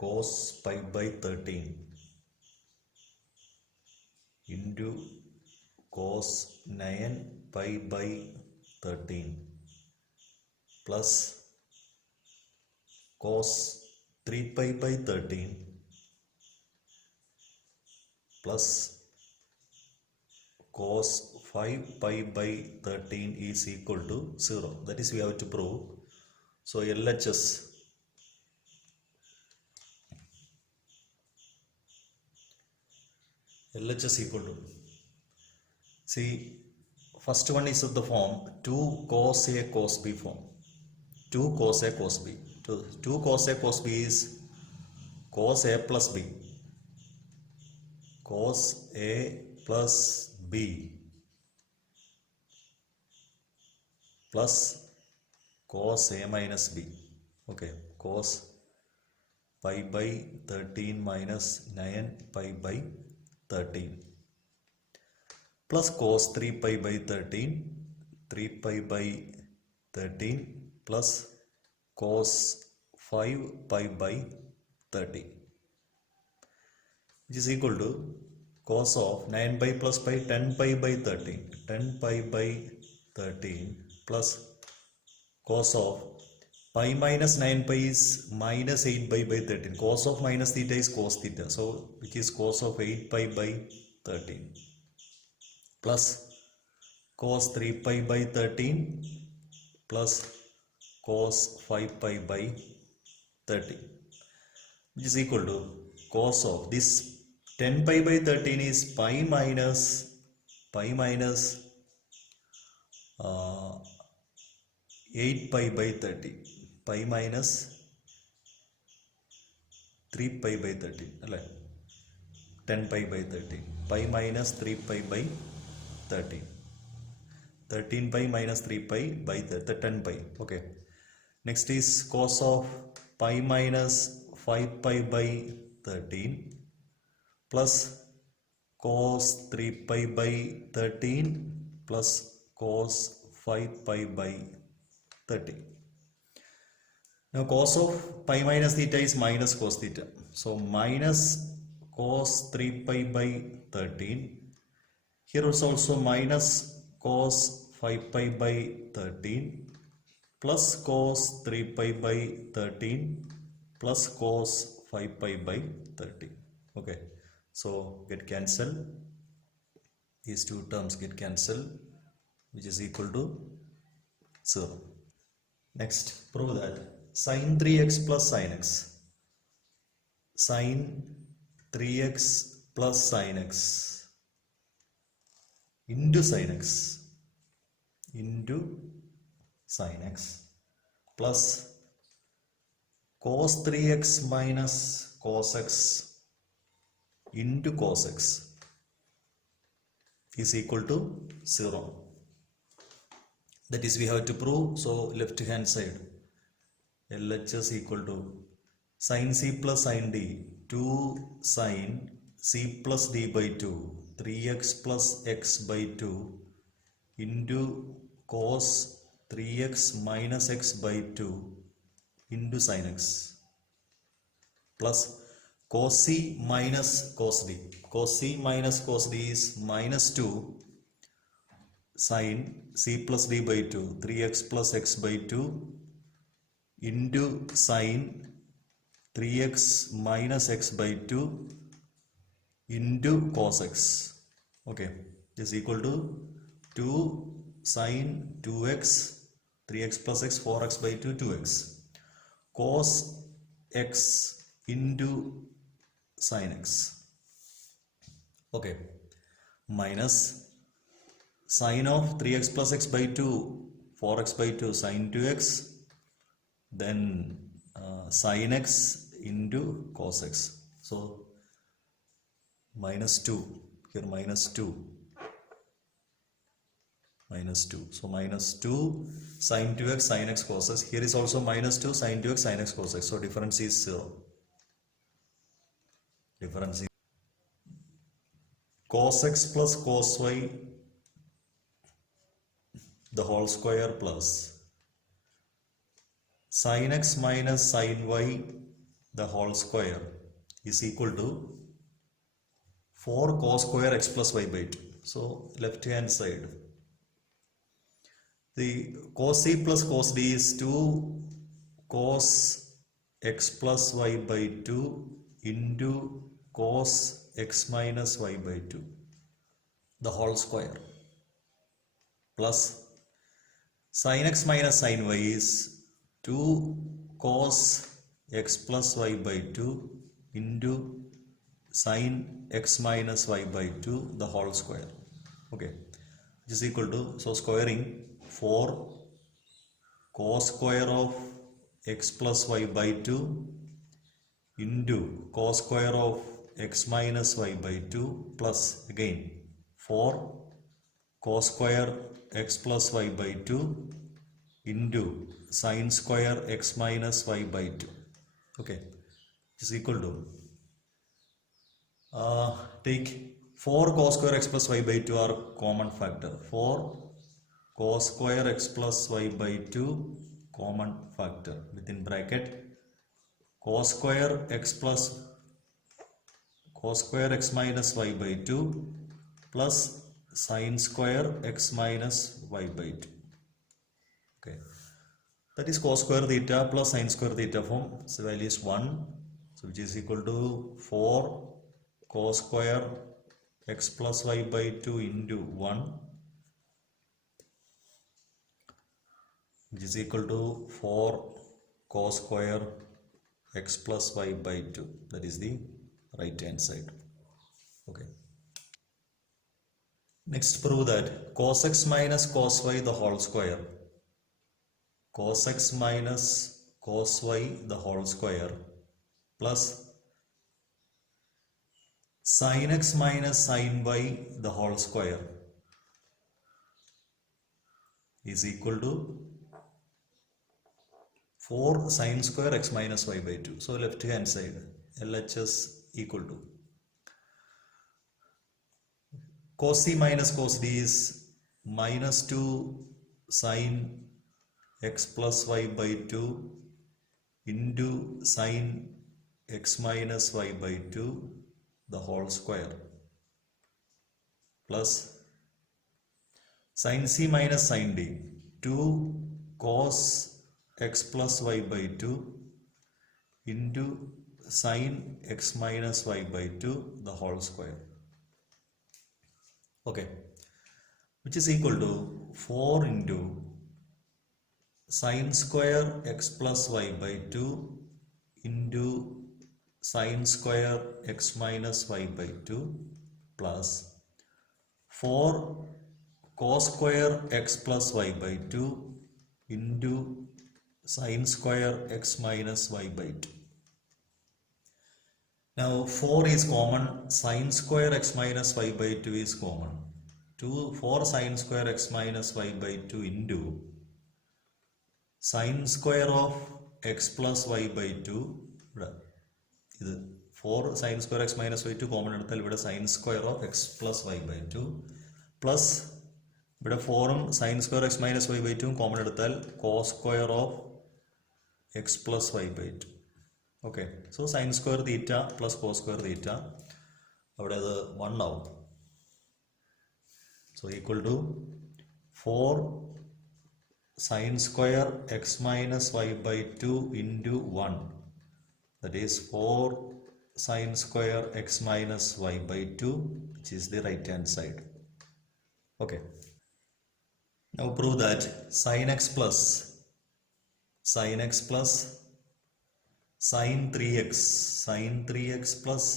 cos pi by 13 into cos 9 pi by 13 plus cos 3 pi by 13 plus cos 5 pi by 13 is equal to 0. That is, we have to prove. So LHS equal to, see, first one is of the form 2 cos A cos B form. 2 cos A cos B. 2 cos A cos B is cos A plus B. Cos A plus B plus cos A minus B. Okay, cos pi by 13 minus 9 pi by 13 plus cos 3 pi by 13, 3 pi by 13 plus cos 5 pi by 30, which is equal to cos of 9 pi plus pi 10 pi by 13, 10 pi by 13 plus cos of pi minus 9 pi is minus 8 pi by 13. Cos of minus theta is cos theta, so which is cos of 8 pi by 13 plus cos 3 pi by 13 plus cos 5 pi by 30, which is equal to cos of this 10 pi by 13 is pi minus 8 pi by 30, pi minus 3 pi by 13, 10 pi by 13, pi minus 3 pi by 13, 13 pi minus 3 pi by 10 pi. Okay, next is cos of pi minus 5 pi by 13 plus cos 3 pi by 13 plus cos 5 pi by 30. Now cos of pi minus theta is minus cos theta, so minus cos 3 pi by 13. Here is also minus cos 5 pi by 13 plus cos 3 pi by 13 plus cos 5 pi by 13. Okay, so get cancelled. These two terms get cancelled, which is equal to 0. Next, prove that sin 3x plus sin x, sin 3x plus sin x into sin x plus cos 3x minus cos x into cos x is equal to 0. That is, we have to prove. So left hand side LHS equal to sin c plus sin d, 2 sin c plus d by 2, 3x plus x by 2 into cos 3x minus x by 2 into sin x plus cos c minus cos d. Cos c minus cos d is minus 2 sin c plus d by 2, 3x plus x by 2 into sin 3x minus x by 2 into cos x. Okay, is equal to 2 sin 2x, 3x plus x, 4x by 2, 2x, cos x into sin x. Okay, minus sin of 3x plus x by 2, 4x by 2, sin 2x, then sin x into cos x. So minus 2, here minus 2, so minus 2 sin 2x sin x cos x. Here is also minus 2 sin 2x sin x cos x. So difference is 0. Difference is cos x plus cos y the whole square plus sin x minus sin y the whole square is equal to 4 cos square x plus y by 2. So left hand side, the cos c plus cos d is 2 cos x plus y by 2 into cos x minus y by 2, the whole square, plus sin x minus sin y is 2 cos x plus y by 2 into sin x minus y by 2, the whole square. Okay, which is equal to, so squaring 4 cos square of x plus y by 2 into cos square of x minus y by 2 plus again 4 cos square x plus y by 2 into sin square x minus y by 2. Okay, is equal to take 4 cos square x plus y by 2 are common factor. 4 cos square x plus y by 2 common factor within bracket cos square x plus cos square x minus y by 2 plus sin square x minus y by 2. Okay, that is cos square theta plus sin square theta form. So value is 1, so which is equal to 4 cos square x plus y by 2 into 1, which is equal to 4 cos square x plus y by 2. That is the right hand side. Okay. Next, prove that cos x minus cos y the whole square, cos x minus cos y the whole square plus sin x minus sin y the whole square is equal to 4 sin square x minus y by 2. So left hand side, LHS equal to cos c minus cos d is minus 2 sin x plus y by 2 into sin x minus y by 2 the whole square plus sin c minus sin d 2 cos x plus y by 2 into sin x minus y by 2 the whole square. Okay, which is equal to 4 into sin square x plus y by 2 into sin square x minus y by 2 plus 4 cos square x plus y by 2 into sin square x minus y by 2. Now 4 is common, sin square x minus y by 2 is common. 4 sin square x minus y by 2 into sin square of x plus y by 2. ഇത് 4 sin square x minus y 2 common എടുത്താൽ ഇവിടെ sin square of x plus y by 2 plus ഇവിടെ 4ഉം sin square x minus y by 2 common എടുത്താൽ cos square of x plus y by 2. Okay, so sin square theta plus cos square theta അവിടെ അത് 1 ആവും. So equal to 4 sin square x minus y by 2 into 1, that is 4 sin square x minus y by 2, which is the right hand side. Okay, now prove that sin x plus sin 3x plus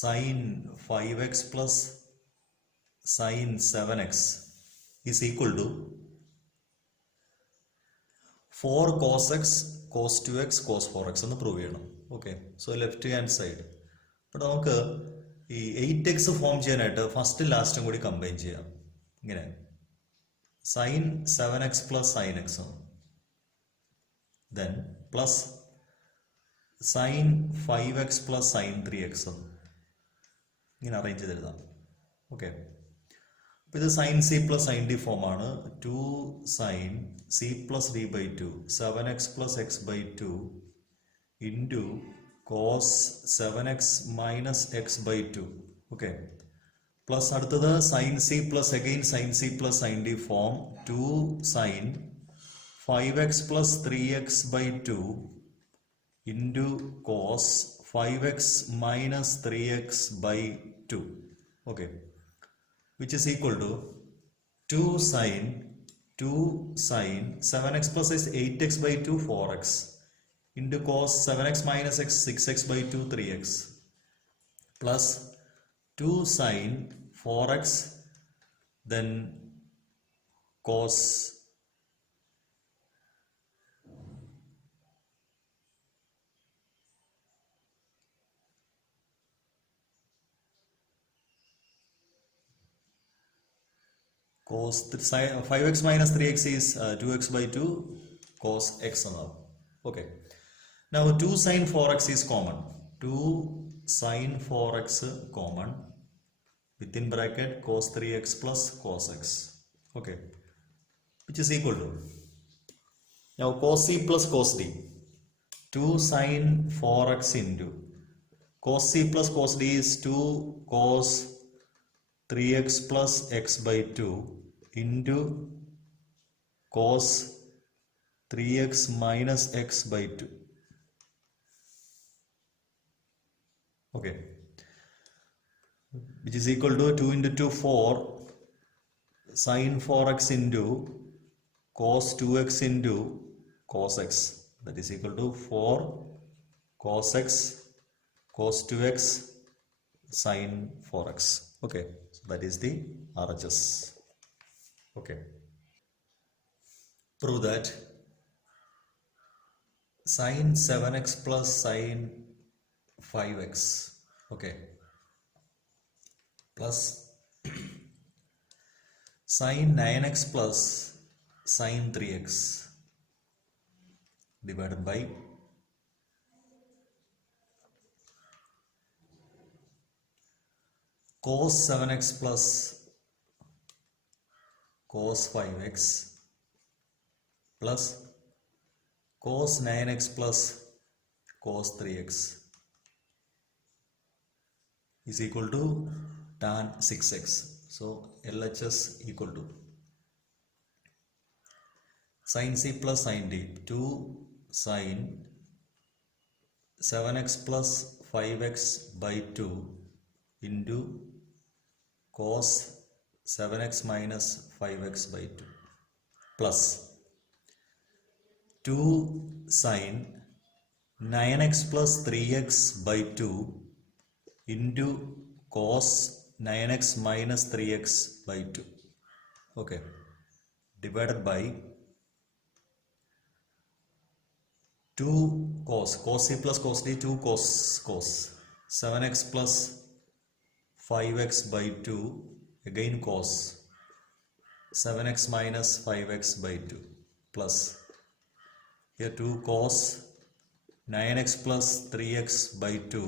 sin 5x plus sin 7x is equal to 4 cos x cos 2x cos 4x എന്ന് prove ചെയ്യണം. Okay, so left hand side ഇപ്പോൾ നമുക്ക് ഈ 8x form ചെയ്യാനായിട്ട് first ലാസ്റ്റും കൂടി combine ചെയ്യാം. ഇങ്ങനെ sin 7x plus sin x then plus sin 5x plus sin 3x ഇങ്ങനെ അറേഞ്ച് ചെയ്തെഴുതാം. ഓക്കെ, അപ്പോൾ ഇത് sin c plus sin d ഫോമാണ്. 2 sin c plus d by 2 7x plus x by 2 into cos 7x minus x by 2. Okay. Plus അടുത്തത് sin c plus again sin c plus sin d form 2 sin 5x plus 3x by 2 into cos 5x minus 3x by 2. Okay. Which is equal to 2 sin 7x plus is 8x by 2 4x into cos 7x minus x 6x by 2 3x plus 2 sin 4x then cos cos 5x minus 3x is 2x by 2 cos x എന്നാവും. Okay. Now 2 sin 4x is common. 2 sin 4x common within bracket cos 3x plus cos x. Okay. Which is equal to now cos c plus cos d. 2 sin 4x into cos c plus cos d is 2 cos 3x plus x by 2 into cos 3x minus x by 2. Okay. Which is equal to 2 into 2 4 sin 4x into cos 2x into cos x. That is equal to 4 cos x cos 2x sin 4x. Okay. So that is the RHS. Okay. Prove that sin 7x plus sin 5x. Okay. Plus sin 9x plus sin 3x divided by cos 7x plus cos 5x plus cos 9x plus cos 3x is equal to tan 6x. So LHS equal to sin c plus sin d 2 sin 7x plus 5x by 2 into cos 7x minus 5x by 2 plus 2 sin 9x plus 3x by 2 into cos 9x minus 3x by 2. Okay. Divided by 2 cos c plus cos d 2 cos 7x plus 5x by 2 again cos 7x minus 5x by 2 plus here 2 cos 9x plus 3x by 2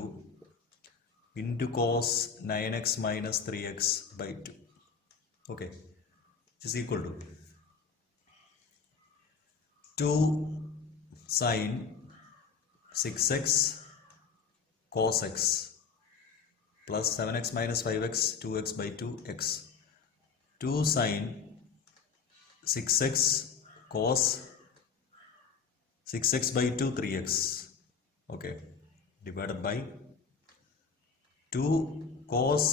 into cos 9x minus 3x by 2. Okay. Which is equal to 2 sin 6x cos x plus 7x minus 5x 2x by 2x 2 sin 6x cos 6x by 2 3x. Okay. Divided by 2 cos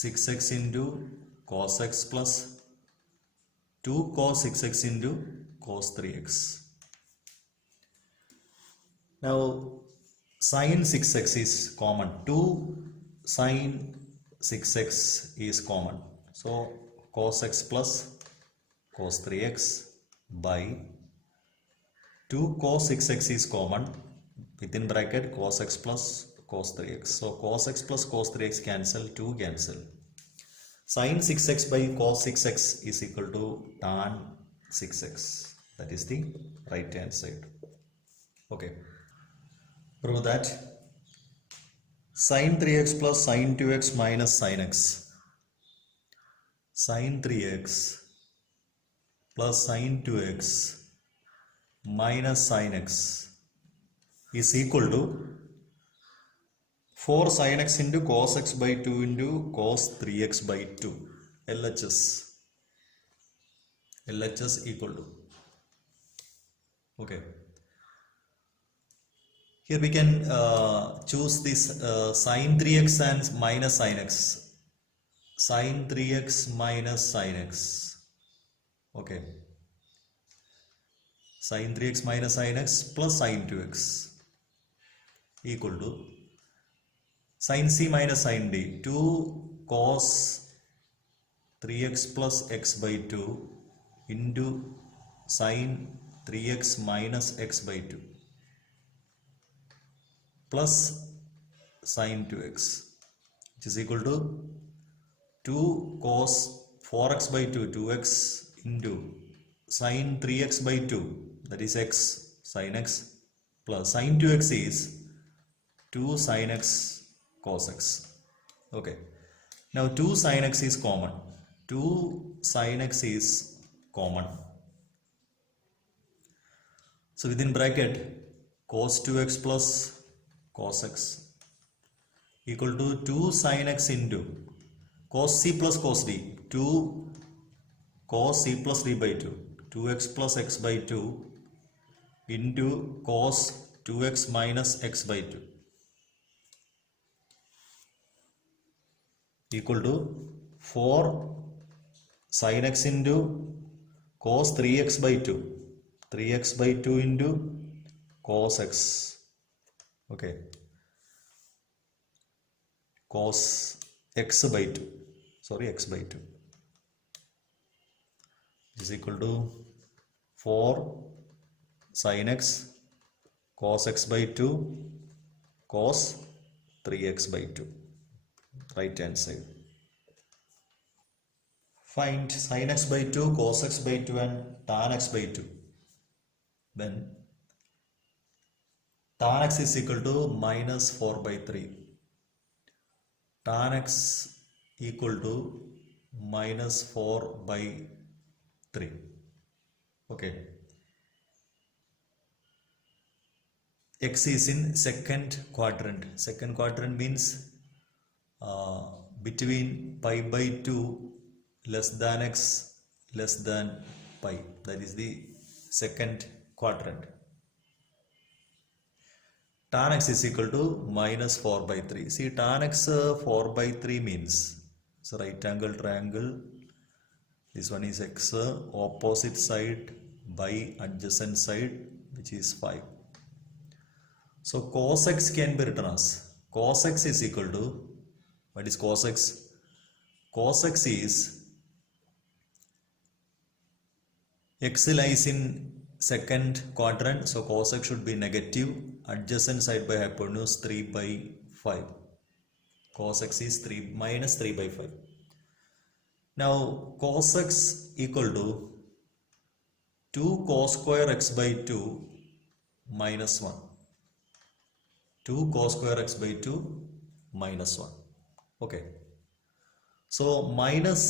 6x into cos x plus 2 cos 6x into cos 3x. Now sin 6x is common. 2 sin 6x is common. So cos x plus cos 3x by 2 cos 6x is common within bracket cos x plus cos 3x. So cos x plus cos 3x cancel, 2 cancel. Sin 6x by cos 6x is equal to tan 6x. That is the right hand side. Okay. Prove that sin 3x plus sin 2x minus sin x. Sin 3x plus sin 2x minus sin x is equal to 4 sin x into cos x by 2 into cos 3x by 2. LHS equal to, okay. Here we can choose this sin 3x and minus sin x. Sin 3x minus sin x. Okay. Sin 3x minus sin x plus sin 2x equal to sin c minus sin d. 2 cos 3x plus x by 2 into sin 3x minus x by 2 plus sin 2x, which is equal to 2 cos 4x by 2, 2x into sin 3x by 2, that is x, sin x, plus sin 2x is 2 sin x cos x. Okay. Now 2 sin x is common. 2 sin x is common. So within bracket cos 2x plus cos x equal to 2 sin x into cos c plus cos d, 2 cos c plus d by 2, 2x plus x by 2 into cos 2x minus x by 2 equal to 4 sin x into cos 3x by 2, 3x by 2 into cos x, okay, cos x by 2, sorry, x by 2 is equal to 4 sin x cos x by 2 cos 3x by 2, right hand side. Find sin x by 2, cos x by 2 and tan x by 2. Then tan x is equal to minus 4 by 3. Tan x equal to minus 4 by 3. Okay. X is in second quadrant. Second quadrant means between pi by 2 less than x less than pi. That is the second quadrant. Tan x is equal to minus 4 by 3. See, tan x 4 by 3 means it's a right angle triangle. This one is x, opposite side by adjacent side, which is 5. So cos x can be written as cos x is equal to, what is cos x? Cos x is x lies in second quadrant, so cos x should be negative. Adjacent side by hypotenuse 3 by 5. Cos x is 3 minus 3 by 5. Now cos x equal to 2 cos square x by 2 minus 1. 2 cos square x by 2 minus 1. Okay. So minus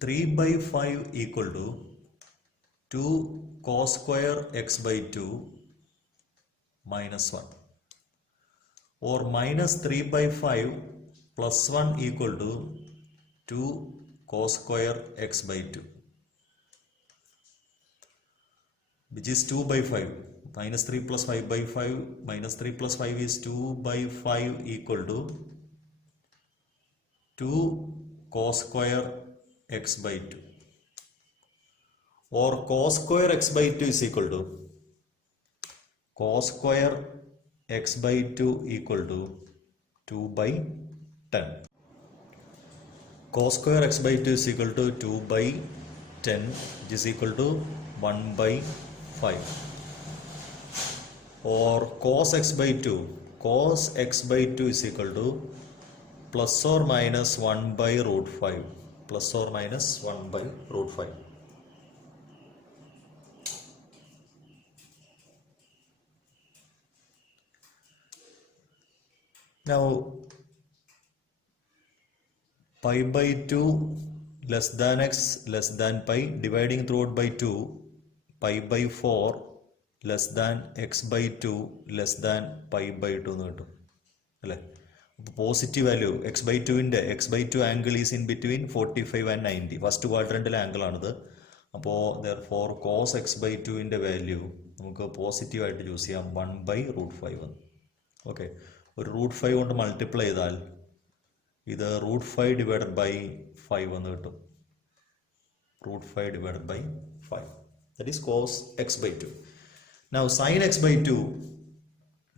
3 by 5 equal to 2 cos square x by 2 minus 1, or minus 3 by 5 plus 1 equal to 2 cos square x by 2, which is 2 by 5. Minus 3 plus 5 by 5, minus 3 plus 5 is 2 by 5 equal to 2 cos square x by 2, or cos square x by 2 is equal to cos square x by 2 equal to 2 by 10. Cos square x by 2 is equal to 2 by 10, which is equal to 1 by 5. Or cos x by 2, cos x by 2 is equal to plus or minus 1 by root 5, plus or minus 1 by root 5. Now pi by 2 less than x less than pi, dividing throughout by 2, pi by 4 less than x by two less than pi by two എന്ന് കിട്ടും അല്ലേ. അപ്പോൾ positive value x by two angle is in between 45 and 90. First ക്വാഡ്രൻറ്റിലെ ആംഗിളാണിത്. അപ്പോൾ therefore cos x by ടുവിൻ്റെ value നമുക്ക് പോസിറ്റീവായിട്ട് ചൂസ് ചെയ്യാം 1/√5. ഓക്കെ, ഒരു √5 കൊണ്ട് മൾട്ടിപ്ലൈ ചെയ്താൽ ഇത് √5 ഡിവൈഡഡ് ബൈ 5 എന്ന് കിട്ടും. √5 divided by 5, that is cos x by two. Now sine x by two,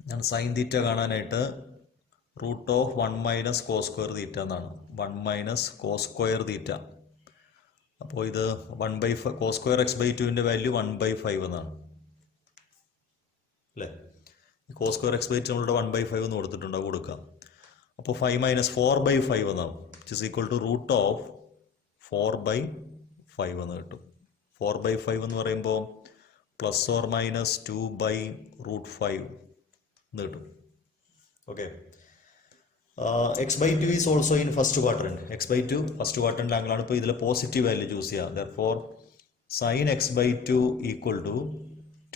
ഞാൻ സൈൻ തീറ്റ കാണാനായിട്ട് √1 - cos square തീറ്റ എന്നാണ്. 1 - cos square തീറ്റ. അപ്പോൾ ഇത് 1/5 cos square x by 2ൻ്റെ വാല്യൂ 1/5 എന്നാണ് അല്ലേ. cos square x by 2 നമ്മളുടെ 1/5 എന്ന് കൊടുത്തിട്ടുണ്ട്, കൊടുക്കാം. അപ്പോൾ 5 - 4/5 എന്നാണ്, which is equal to √4/5 എന്ന് കിട്ടും. 4/5 എന്ന് പറയുമ്പോൾ ± 2/√5 എന്ന് കിട്ടും. Okay, x by two is also in first quadrant. X by two first quadrant ആംഗിളാണ്. ഇപ്പോൾ ഇതിൽ പോസിറ്റീവ് വാല്യൂ ചൂസ് ചെയ്യുക. Therefore sine x by two equal to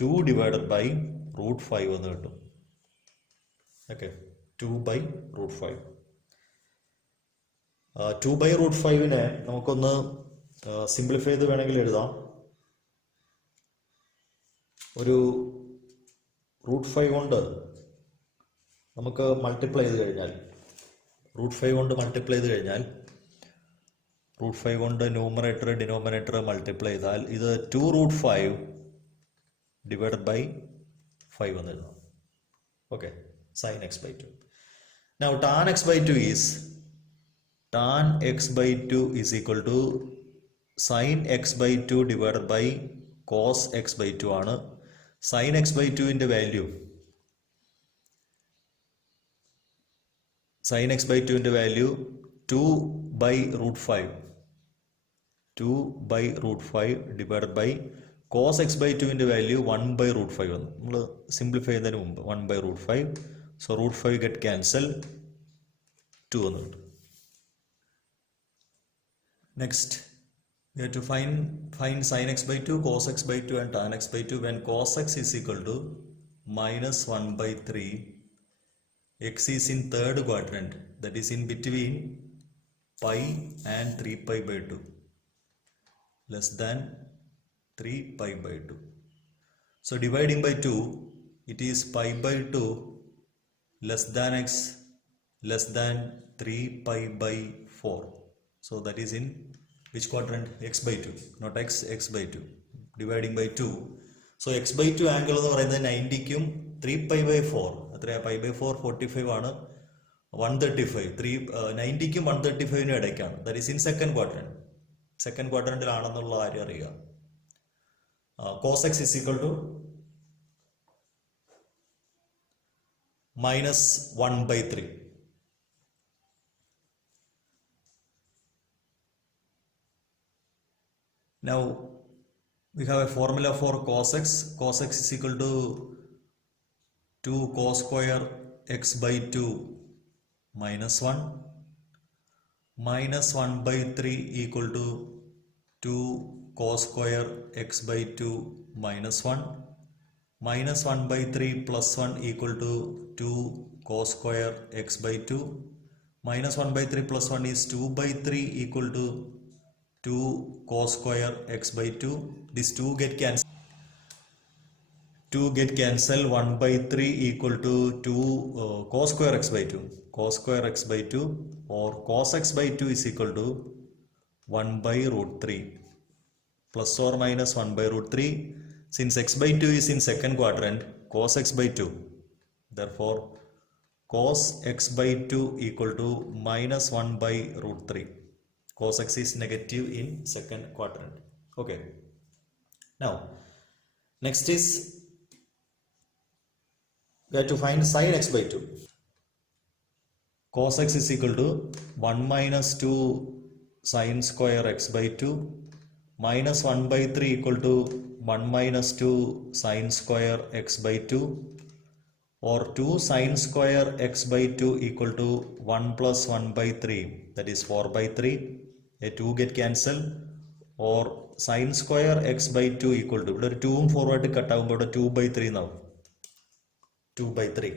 2 divided by √5 എന്ന് കിട്ടും. ഓക്കെ, 2/√5. 2/√5നെ നമുക്കൊന്ന് സിംപ്ലിഫൈ ചെയ്ത് വേണമെങ്കിൽ എഴുതാം. ഒരു √5 കൊണ്ട് നമുക്ക് മൾട്ടിപ്ലൈ ചെയ്ത് കഴിഞ്ഞാൽ √5 കൊണ്ട് ന്യൂമറേറ്റർ ഡിനോമിനേറ്റർ മൾട്ടിപ്ലൈ ചെയ്താൽ ഇത് 2√5 ഡിവൈഡഡ് ബൈ 5 എന്ന് എഴുതാം. Okay, sine x by two. Now tan x by two is equal to sine x by two divided by cos x by two ആണ്. സൈൻ എക്സ് ബൈ ടുവിൻ്റെ value sin x by 2ൻ്റെ value 2/√5 divided by cos x by 2ൻ്റെ value 1/√5 വന്നു. നമ്മൾ simplify ചെയ്യുന്നതിന് മുമ്പ് 1/√5. So √5 get cancel, 2 എന്ന് കിട്ടും. Next we have to find sin x by 2, cos x by 2 and tan x by 2 when cos x is equal to -1/3. X is in third quadrant, that is in between pi and 3π/2, less than 3π/2. So dividing by 2, it is π/2 less than x less than 3π/4. So that is in which quadrant? X by 2, not x by 2. Dividing by 2. So x by 2 angle എന്ന് പറയുന്നത് 90ക്കും 3π/4 എത്രയാ? π/4 45 ആണ്. 135 90ക്കും 135നും ഇടയ്ക്കാണ്. That is in second ക്വാഡ്രന്റിലാണെന്നുള്ള കാര്യം അറിയുക. cos x is equal to -1/3. Now we have a formula for cos x. Cos x is equal to 2 cos square x by 2 minus 1 minus 1/3 equal to 2 cos square x by 2 minus 1 minus 1/3 plus 1 equal to 2 cos square x by 2 minus 1/3 plus 1 is 2/3 equal to 2 cos square x by 2. This 2 get cancelled. 1/3 equal to 2 cos square x by 2. Cos square x by 2 or cos x by 2 is equal to 1/√3 plus or minus 1/√3. Since x by 2 is in second quadrant, cos x by 2. Therefore, cos x by 2 equal to minus 1/√3. Cos x is negative in second quadrant. Okay. Now, next is we have to find sin x by 2. Cos x is equal to 1 minus 2 sin square x by 2 minus 1/3 equal to 1 minus 2 sin square x by 2 or 2 sin square x by 2 equal to 1 plus 1/3, that is 4/3. A 2 get cancelled. Or sine square x by 2 equal to, ഇവിടെ ഒരു 2 forward കട്ടാകുമ്പോൾ ഇവിടെ 2/3 എന്നാവും. 2/3.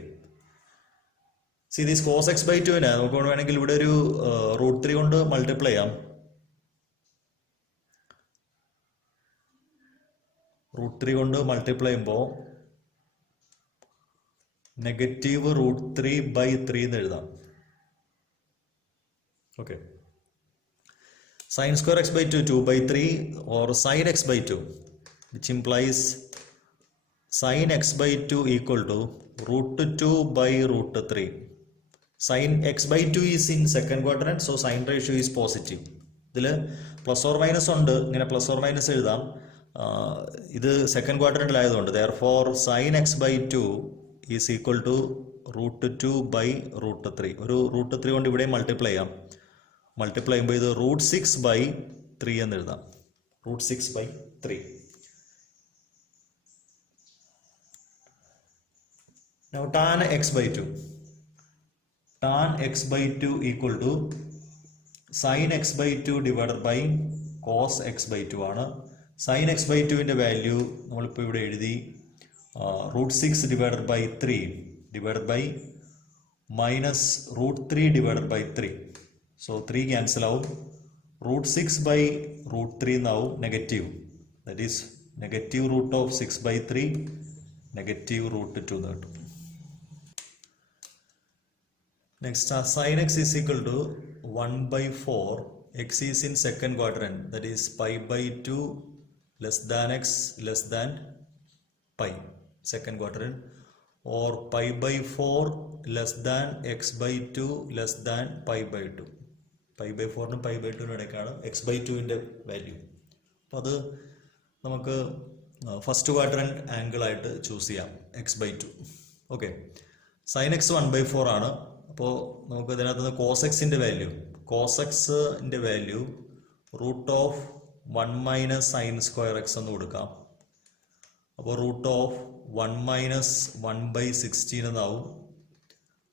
See this cos x by 2 നമുക്ക് വേണമെങ്കിൽ ഇവിടെ ഒരു √3 കൊണ്ട് മൾട്ടിപ്ലൈ ചെയ്യാം. √3 കൊണ്ട് മൾട്ടിപ്ലൈ ചെയ്യുമ്പോൾ -√3/3 എന്ന് എഴുതാം. Okay. sin square x by 2 2/3 or sin x by 2, which implies sin x by 2 equal to √2/√3. sin x by 2 is in second quadrant, so sin ratio is positive. ഇതിൽ പ്ലസ് ഓർ മൈനസ് ഉണ്ട്, ഇങ്ങനെ plus or minus എഴുതാം. ഇത് second ക്വാഡ്രന്റിലായതുകൊണ്ട് therefore sin x by 2 is equal to √2/√3. ഒരു √3 കൊണ്ട് ഇവിടെ multiply ചെയ്യാം. Multiply ചെയ്യുമ്പോൾ ഇത് √6/3 എന്ന് എഴുതാം. √6/3. Now tan x by 2. Tan x by 2 equal to sin x by 2 divided by cos x by 2 ആണ്. sin x by 2 വാല്യൂ നമ്മളിപ്പോൾ ഇവിടെ എഴുതി √6 divided by 3 divided by -√3 divided by 3. So 3 cancel out. √6/√3 എന്നാവും negative. That is -√6/3 -√2 എന്ന് കിട്ടും. Next sin x is equal to 1/4. x is in second quadrant, that is pi/2 less than x less than pi, second quadrant, or pi/4 less than x/2 less than pi/2. pi/4 pi/2 ഇടയ്ക്കാണ് x/2 value. അപ്പോൾ അത് നമുക്ക് first quadrant angle ആയിട്ട് choose ചെയ്യാം, x/2. Okay. sin x 1/4 ആണ്. അപ്പോൾ നമുക്ക് ഇതിനകത്ത് നിന്ന് cos x value, cos x value √1 - sin square x എന്ന് കൊടുക്കാം. അപ്പോൾ √1 - 1/16 എന്നാവും.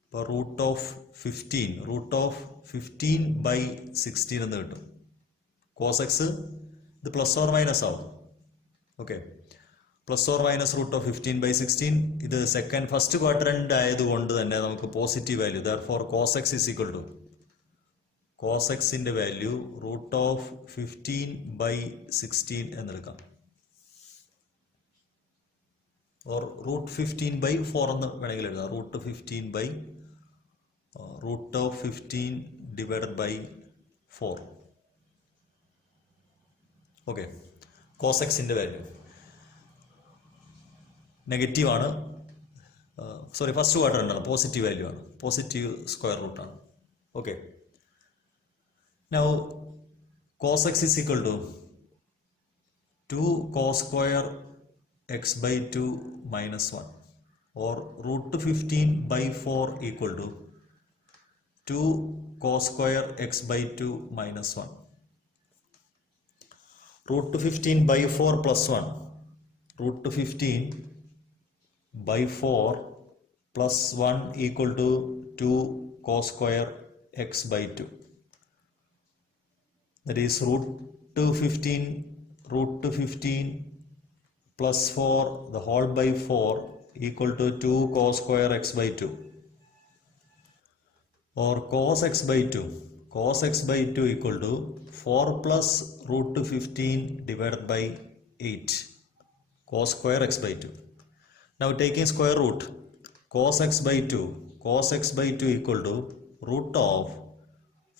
അപ്പോൾ √15/16 എന്ന് കിട്ടും. cos x ഇത് പ്ലസ് ഓർ മൈനസ് ആവും. ഓക്കെ. Plus or minus √15/16. ഇത് ഫസ്റ്റ് ക്വാഡ്രന്റ് ആയതുകൊണ്ട് തന്നെ നമുക്ക് positive value, therefore cos x is equal to cos x value √15/16 എന്നെടുക്കാം. ഓർ √15/4 എന്ന് വേണമെങ്കിൽ എഴുതാം. √15 divided by 4. Okay. cos x value negative ആണ്. സോറി, ഫസ്റ്റ് ക്വാഡ്രന്റ് ആണ്, പോസിറ്റീവ് വാല്യൂ ആണ്, പോസിറ്റീവ് സ്ക്വയർ റൂട്ടാണ്. Okay. Now cos x is equal to 2 cos square x/2 minus 1, or √15/4 equal to 2 cos square x/2 minus 1. √15/4 plus 1. √15/4 plus 1 equal to 2 cos square x/2. That is √15 plus 4 the whole by 4 equal to 2 cos square x/2. Or cos x/2. Cos x/2 equal to 4 plus √15 divided by 8. Cos square x/2. Now taking square root, cos x/2 equal to root of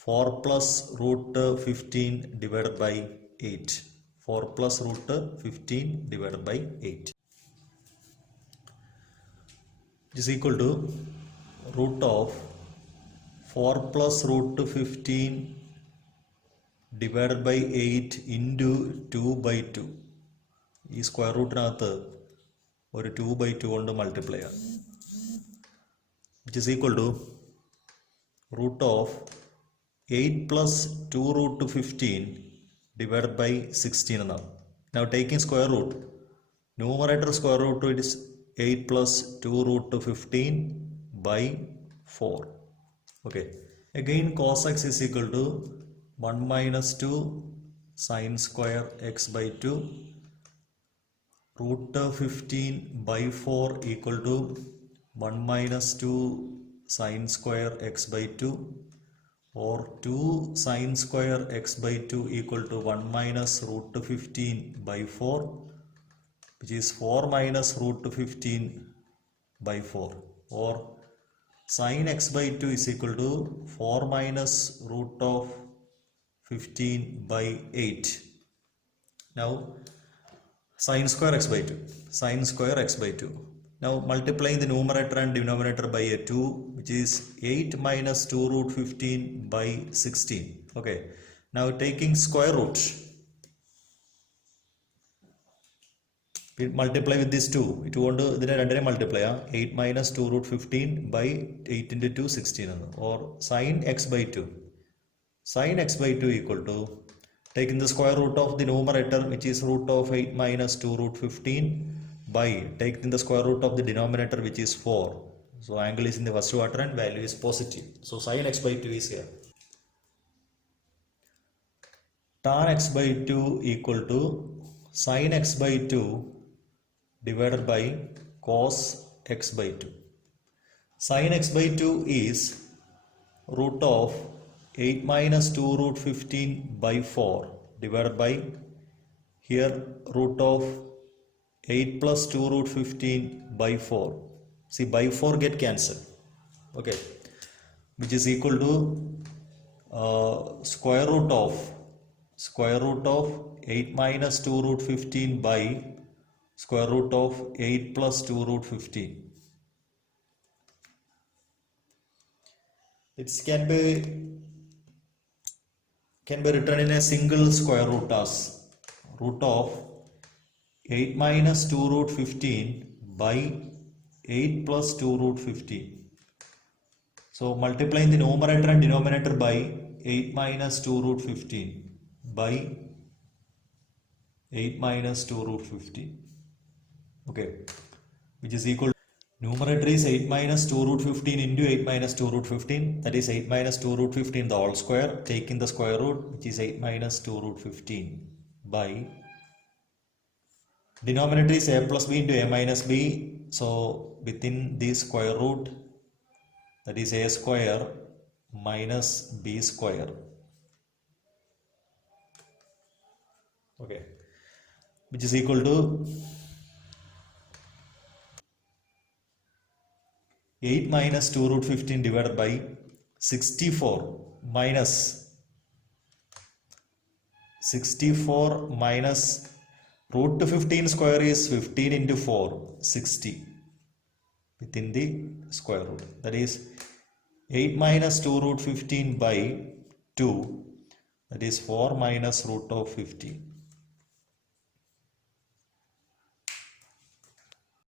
4 plus √15 divided by 8. 4 plus √15 divided by 8. It is equal to root of 4 plus √15 divided by 8 into 2/2. ഈ square റൂട്ടിനകത്ത് ഒരു 2/2 കൊണ്ട് multiply ചെയ്യാം. Which is equal to root of 8 plus 2√15 divided by 16 എന്നാണ്. Now taking square root, numerator square root, it is 8 plus 2√15 by 4. Okay. Again cos x is equal to 1 minus 2 sine square x by 2 root of 15 by 4 equal to 1 minus 2 sine square x by 2 or 2 sine square x by 2 equal to 1 minus root of 15 by 4, which is 4 minus root of 15 by 4, or sine x by 2 is equal to 4 minus root of 15 by 8. Now sine square x by 2, sine square x by 2. Now multiplying the numerator and denominator by a 2, which is 8 minus 2 root 15 by 16. Okay. Now taking square root, we multiply with this 2. It won't multiply. 8 minus 2 root 15 by 8 into 2, 16. Or sine x by 2. Sine x by 2 equal to, taking the square root of the numerator, which is root of 8 minus 2 root 15 by taking the square root of the denominator, which is 4. So angle is in the first quadrant, value is positive. So sine x by 2 is here. Tan x by 2 equal to sine x by 2 divided by cos x by 2. Sine x by 2 is root of 8 minus 2 root 15 by 4 divided by here root of 8 plus 2 root 15 by 4. See, by 4 get cancelled. Okay. Which is equal to square root of 8 minus 2 root 15 by square root of 8 plus 2 root 15. It can be written in a single square root as root of 8 minus 2 root 15 by 8 plus 2 root 15. So multiplying the numerator and denominator by 8 minus 2 root 15 by 8 minus 2 root 15. Okay, which is equal to, numerator is 8 minus 2 root 15 into 8 minus 2 root 15, that is 8 minus 2 root 15 the whole square, taking the square root, which is 8 minus 2 root 15 by, denominator is a plus b into a minus b, so within the square root, that is a square minus b square. Okay, which is equal to 8 minus 2 root 15 divided by 64 minus root 15 square is 15 into 4, 60 within the square root. That is 8 minus 2 root 15 by 2, that is 4 minus root of 15.